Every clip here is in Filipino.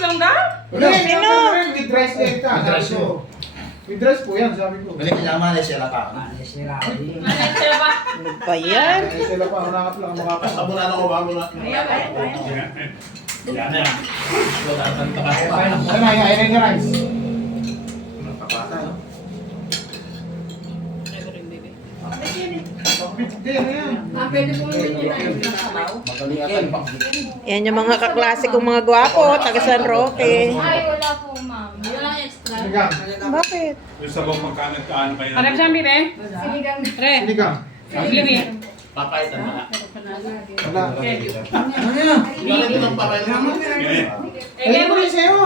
Langga? Sino? With rice na ito. With rice yun. With rice po yan, sabi ko. Balik niya naman sila pa. Manis sila ba? Ano ba yan? Ay, sila pa, hanap lang ang makapasok. Basta muna ako ba muna. Ayan. Yan na. Wala nang takas pa. Ano na, ayun yung rice. Kapata, no? Hindi, ano yan? Pwede po yun yung sabaw. Magaling ata yung Yan yung mga kaklase kong mga gwapo, taga San Roque. Ay, wala po, ma'am. Wala extra. Sinigang. Bakit? Yung sabaw magkano pa yan. Parang siyang bibe? Sinigang. Re. Sinigang. Bibe. papaitan na. Wala. Ano yan? Bakit ito ng papaitan mo? Ayun mo rin sa'yo.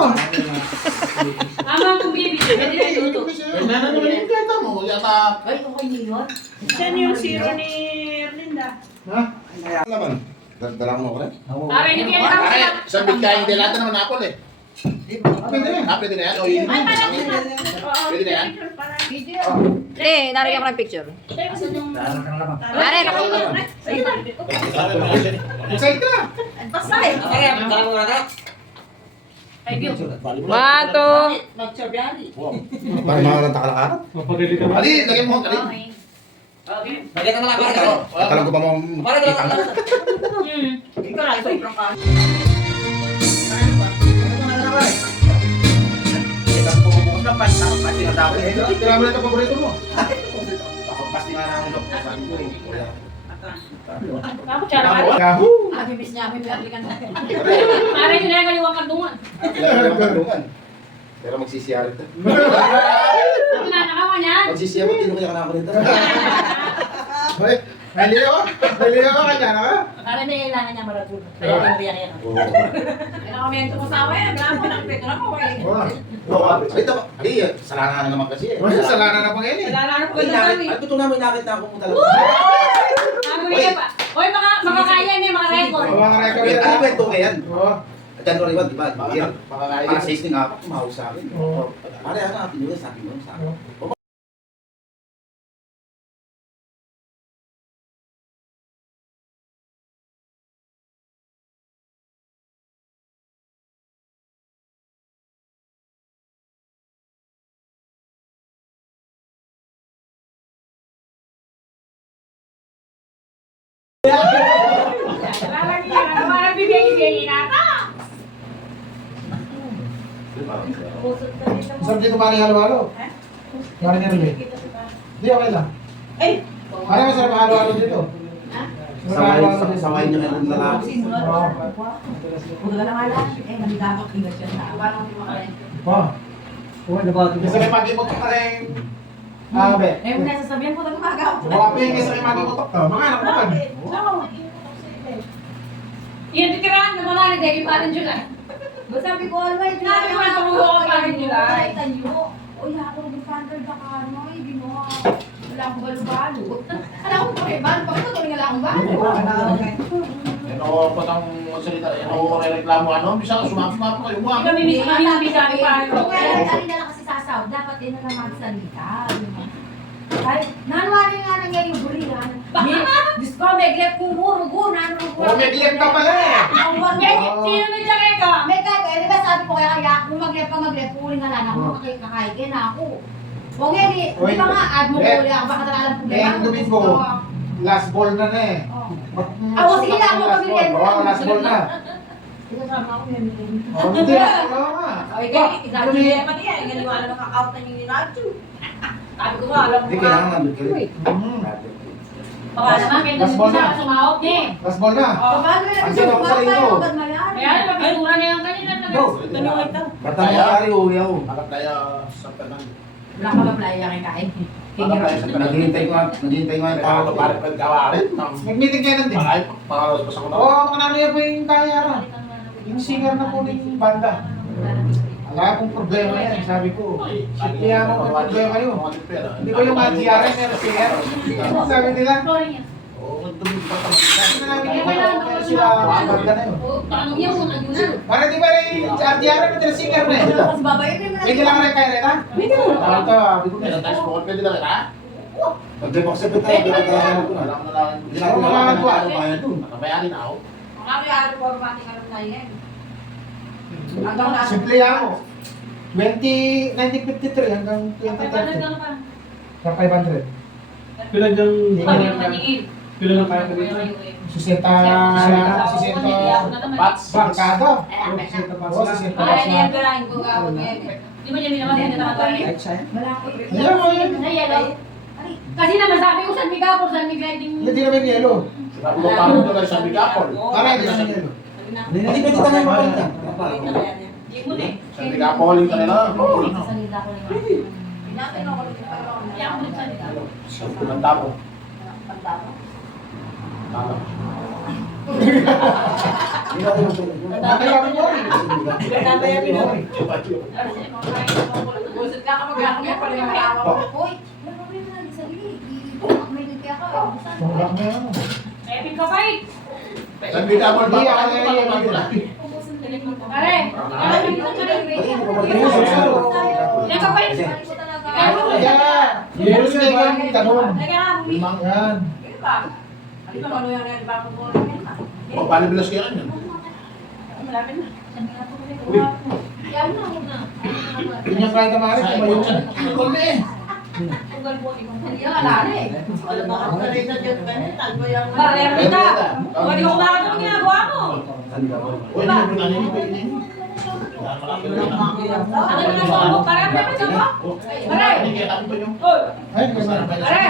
Ama kung bibe. Pwede na ito. Eh, nana naman yung kata mo. Yata. Ay, okay yun. Saan yung zero ni Erlinda? Ha? Laban. Dala mo ko rin? Para hindi kaya Ay, nakakasap. sa bigkain delata naman Apple eh. Pwede rin. Pwede na yan? O yun. Ay, para din na. Pwede na yan? Video. Eh, nariyan ko ng picture. Pare, Excited ka. Basta eh. Ay, Diyo. 1, 2. Parang mga lang takalakaran. Mapagali ka ba? Ali, lagyan mo. Ali. Okay. Talang ko pa mo kita mo. Ikaw na, ito yung ka. Kita ko bukas na pas. Pati na daw. Tira mo na ito, paborito mo. Ako pasti na namin ko. Ako, tsara ka. Yahoo! Ah, bibis niya, may applikan natin. Para hindi na kaliwang kandungan. Pero magsisiyar ito. Ako na, nakawan yan. Magsisiyar mo, tinukaya ka na ako nito. Hoy, nalili ako. Nalili ako kanya, no? Para hindi kailangan niya maratulog. Kaya hindi yan. Kailangan kami yung tumusawa yan. Bravo, nakapito na po eh. Ito, ali, salanan na naman kasi eh. Kasalanan na pang yan eh. Kailangan ko Ay, ganun kami. ay, ito namin nakita ako mo talaga. Ano niya pa? Hoy, makakaya niya, mga record. Mga record Ay, yan. kwento ko yan. Oo. January 1, di ba? Para 16 nga ako, tumawag sa akin. Oo. Pare, ano, atin yun, sabi mo sa akin. Lalaki ka na, parang bibigay-bigay nata. Sarap dito maring halo-halo. Maring halo eh. Hindi, okay lang. Ay! Maring masarap ang halo-halo dito. Saway niyo kayo ng lalaki. Oo. Huwag ka na nga lang. Eh, nalilabak ingat siya na. Parang hindi makalain. Oo. Kasi may magimutok ka rin. Be. Eh, kung nasasabihan ko na gumagawa. Waping kasi may magimutok ka. Mga anak mo kan. Yan, titirahan na mga nagdagi pa rin July. Basta sabi ko, always, Sabi ko, tumuho ka pa rin nila. Tayo. Uy, ako nag-founder ka ka, ano, ginawa. Wala akong balo-balo. Wala akong pakibalo. Bakit ito tuloy wala akong balo? Ano pa tang magsalita, ano reklamo ano, bisa sumama kayo mo. Ikaw mimisa ni pa rin. Kaya alin na lang kasi sasaw, dapat din na lang magsalita. Ay, nanwari nga nangyari yung buli. Diyos ko, meglep ko muro, Oo, may clip ka pala eh. Sino na dyan ka? May kaya, di ba sabi ko kaya kung maglep, huli nga lang ako, makakaikin na ako. Huwag yan eh, di ba nga, add mo huli ako, baka talagang problema. Ngayong Domingo, last ball na na eh. Ako, sige lang, ako Last ball. Oo, last ball na. Kasama ako yun. Oo, hindi. Oo nga. Ay, kaya, isabi ko yan pati yan, ganiwala na kaka-out na yung Inacho. Sabi ko nga, alam Hindi mo kailangan nga. nandun ka rin. Baka naman, kaya Last ball nagpisa na. ka sumahot niya eh. Last ball na. Paano na Ang kasi sarap sa kumakain ito. ako, agad mayan. Kaya napagpura niya yung kanina na Taniwag ito. Bata mo kari, uwi ako. Makaplaya sa Penang. Wala ka ba playa kay kain? Makaplaya sa Penang. Naghihintay ko nga yung tao ko para pagkawarin. Nag-meeting kayo nandun. Pakay, pangalas pa sa kuna. Oo, mga nanoy po yung kayara. Yung singer na po ng banda. Wala akong problema yan, sabi ko. Kaya mo kung problema yun. Hindi ko yung mga GRM pero singer. Sabi nila, Oo, dumi pa naman. hindi namin yung kaya sila banda na yun. Tanong niya kung ano na. Para di ba rin GRM na singer na eh. Kasi babae ko May kailangan rin kaya rin ha? Ito, sabi ko Pero na. tayo mo, pwede lang ha? Pag di sa pita, pwede tayo ko na. Alam mo na lang. Hindi na ako nakakagawa. Nakabayari na ako. Nakakayari ko ang pati ka na yan. Hanggang na. Simple ako. 1953 hanggang 2030. Sa 500. Pila dyan, pila na kaya ka dito? Susenta, Bats. barkada. Sita pa Oo, sila. susenta Ay, sila. niya garahin ko nga ako ngayon. Di ba niya minaman yan na Malaki. Ayan mo yun. na yellow? Kasi naman sabi ko San Miguel din. Hindi naman yellow. Sinabi ko pa rin doon sa Bicapol. Parang hindi naman yellow. Hindi pwede tayo mapalitan. Di mo na. Sa Bicapol yung kanila. Sa salita ko lang. Pinatin ako ulit pa ako. Kaya ako nagsalita. Ang tapo. Pagtapos. Tapo. Hindi natin mapalitan. Nakakaya ko mo rin. Busot ka kapag ako niya pala yung hawak ko. Uy, may mga sarili. May dito ako. Sobrang na yan. Epic ka fight! Sa Bicapol ba? Hindi, ako na yun. Pare! Ilan ka fight? Ayan. Yellow sila yung tanong. Limang. Yan. Pagpalibilas kaya yan. Malapit na. Yun yung kahit amarin. Sa Tumayo. Kulme eh. Ugal po ikaw. Hindi ka kalala eh. Pare, Rita! Huwag di ko kumakata ng ginagawa mo! Uy, hindi mo nanin yung pwede. Ano yung nasa mo? Pare, ang pwede mo? Pare! Hindi kaya tapos yun. Oy! Ay, kasi. Pare!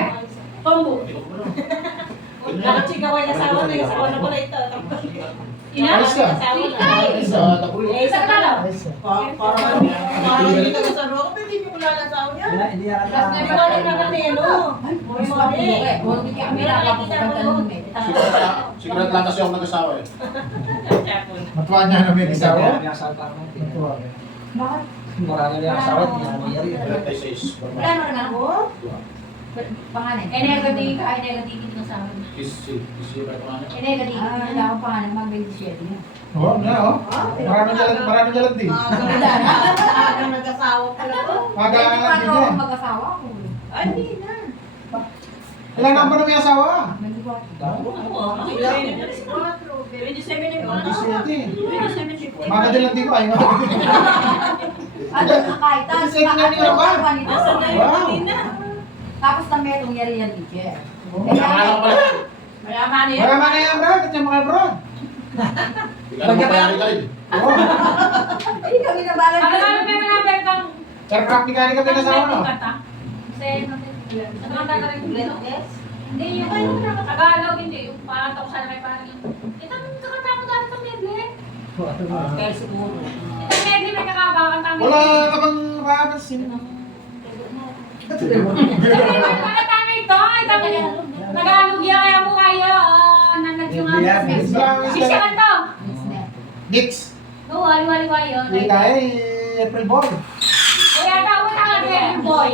Tombo! Nakachika ko yung asawa na yung asawa na ko na ito. Ina? Ayos ka. Sa Tapuyo. Eh, isa ka lang. Ayos. Parang hindi ka sa roko, pero hindi mo wala na asawa niya. Hindi yan. Tapos nagkakaroon na kami, ano? Ay, mga buke. Huwag hindi kami nakapupunta ng med. Secret lang kasi ako nag-asawa eh. Matuwa niya na may isawa. May asawa pa ako. Matuwa. Bakit? Marami na yung asawa, hindi na nangyari. 36. Wala na rin ako. Pangalan. Negative ka, negative ka sa amin. Kiss ba ito ano? Negative. Wala akong pangalan. Mag-27 yun. Oo, na oh. Maraming jalan din. Aga nag-asawa pala ko. Mag-aangat din Ano yan. ako mag-asawa ko? Ay, hindi na. Ilang number na may asawa? Ilang? 27 yung ano? 27. 27. Mga din lang din ko. Ay, mga din. Ano na kahit Kasi second na niyo ba? Nasaan na yung Wow. kanina? Tapos na merong yari-yari teacher. Yaman ako pala. Mayaman yan. Mayaman na yan, bro. At yung mga bro. Bigyan mo pa yan guys. Oo. Ay, kami na balang. Ano namin may mga bertang? Aircraft mechanic ka pinasawa, no? Hindi, yung Tagalog, hindi. Yung parang ako sana may parang yung... Itang kakanta mo dati ng medley. Kaya siguro. Itang medley may kakabakang kami. Wala ka bang makapansin? Kakanta na ito. Itang Tagalog yan. Kaya mo kayo. Nanag yung mga... Sisya ka to. Nix. Oo, wali-wali yun. Hindi kaya eh, April Boy. Kaya tawag ka nga Devil Boy.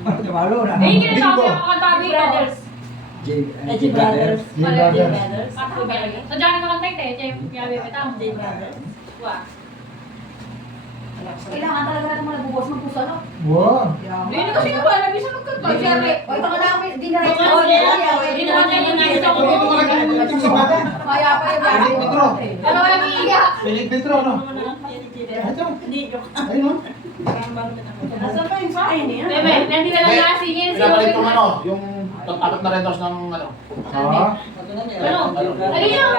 Kamalo na. Eh, hindi na tawag ako kanta Brothers. J Brothers. J Brothers. So, dyan na naman tayo, Jem. Kaya bibitaw. J Brothers. Wah. Kailangan talaga natin mga nagbubukas ng puso, no? Wow. Hindi na kasi naman, bisa magkanta. Siyempre. Oy, baka namin, di na rin. Hindi naman kayo yung nandito ako. Pwede mo lang yung sa bata. Kaya pa yung Pinig Petro. Ano ka nag-iiyak? Pinig Petro, no? Ito. Hindi, joke. Ayun, no? Nasaan pa yung sakin niya? Bebe, nandito na lang nasingin. Pinapalit yung ano, yung apat na rentos ng ano. Ah. Ano? Ayun.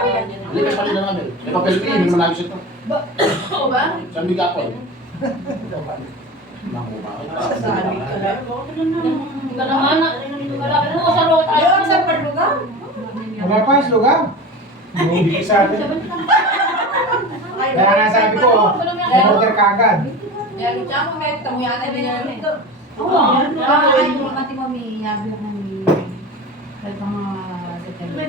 Lipat pa rin na namin. Di ba Pilipino, hindi mo nagis ito. Oo ba? Sa Bicapol. Naku ba? Sabi ko lang. Ikaw naman. Wala mo sa road. Ayun, sa Parlugaw. Wala pa yung slogan. Hindi sa atin. Kaya nga sabi ko, order ka agad. Kaya kita mo, may tamo yata din yan. Oo. Ay, mati mo, may yabi lang ng mga September.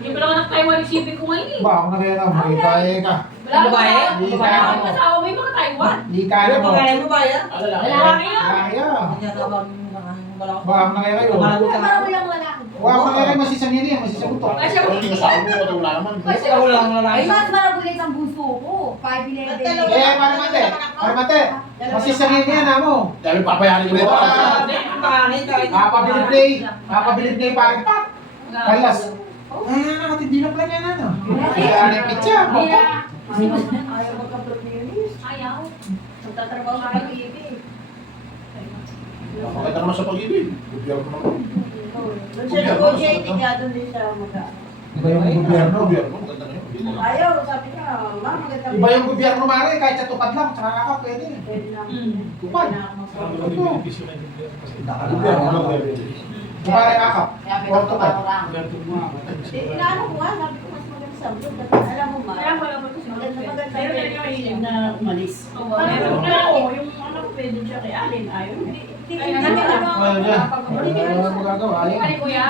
Hindi pa naman nag-Taiwan isipin ko ngayon eh. Ba, ako na kaya na, may kaya ka. Wala Babae? Hindi Wala kaya akong mo. asawa, may mga Taiwan. Hindi kaya mo. Kaya mo ba yan? Ano lang? Lalaki yun. Kaya. Wala Ba, ako na kaya kayo. Parang walang lalaki. Wa ako na kaya masisang yun yan, masisang ito. Kasi Kung hindi ka sa ako, wala naman. Ay, mas maragulit ang bunso ko. 5'11". Eh, Marmate, masisang yun yan, amo. Dahil papayanin ko ito. Papabilib na yung parang pak. Kalas. Ay, nakatid, di na plan yan, ano. Kaya na yung pizza, Hindi papa. na. Ayaw magka-premieres. Ayaw. Magtatrabaho sa pag-ibig. Napakita naman sa pag-ibig. Gobyerno naman. Doon siya negotiating niya, doon din siya mag- Iba yung gobyerno. Gobyerno, ganda na yun. Ayaw, sabi niya, ma, maganda. Iba yung gobyerno, Mare. Kahit sa tupad lang, tsaka kakap, pwede. Pwede na. Tupad. Parang nag-benepisyo na yung gobyerno kasi Gobyerno lang, pwede. Kumare kakap. Or tupad. gobyerno mo. Inaano ko nga, sabi ko mas maganda sa blue. Alam mo ma, Alam mo, alam mo. maganda. Pero talaga mahilig na umalis. Oo, Pero meron. yung ano ko pwede siya kay Alin, ayaw. Hindi, Ay, hindi, namin ano, Ano niya? Ano magagawa? Ay, Ayaw. kuya.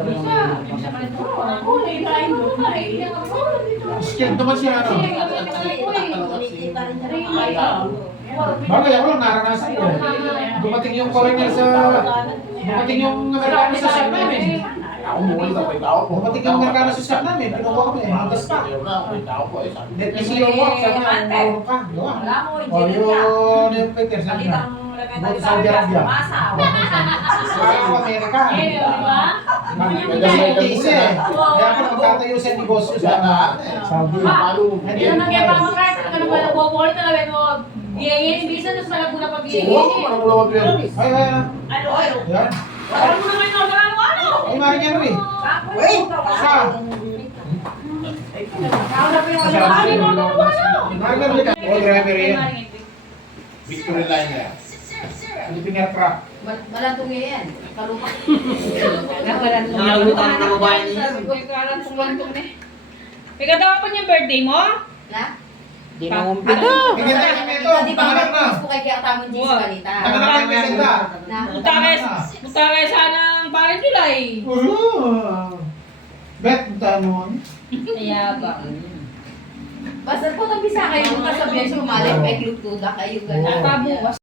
Isa. Isa pa rin. Ako, nailain mo na eh. Skilled naman siya, ano? Kumikita rin siya ng Ayaw. Bagay, ako lang naranasan ko. Dumating yung foreigner sa... Dumating yung Amerikano sa set namin. Ako muli na, may tao po. Dumating yung Amerikano sa set namin. Pinuha kami. Hagas pa. Ayaw na, may tao po eh. Sabi Net easy yung work. Sabi na, marunong ka. Gawa. Wala mo, O yung Peter, sabi na. Go to Saudi Arabia. Kaya ako Amerika. Eh, di ba? Kasi, kaya ako magtatayo sa negosyo sa Saudi. Hindi naman kaya pa makart. Ano ba nagbobolit na lang mo? Diyayin yung bisa, tapos malabo na pag diyayin. Oo, parang wala ko yun. Ay, ay, ay. Ano? Yan. Alam mo naman yung ano? Ay, Maring Henry. Uy! Sa? Maring Henry ka. O, driver yan. Victory Liner. Philippine Aircraft. Malantong yan. Kalupa. Nakalimutan na ng babae niya. Ikaw daw pa yung birthday mo? Na? Di mangumpida. Bigyan tayo ng ito. Di ba Tanganak na. Facebook kay kaya tamang G's balita? Tanganak na yung merenda. Na? Punta kayo sana ng parang July. Bet, puntahan mo. Kaya ba? Basta po nabisa kayo nung kasabihan sumali, may klug-tuda kayo gano'n. Tabukas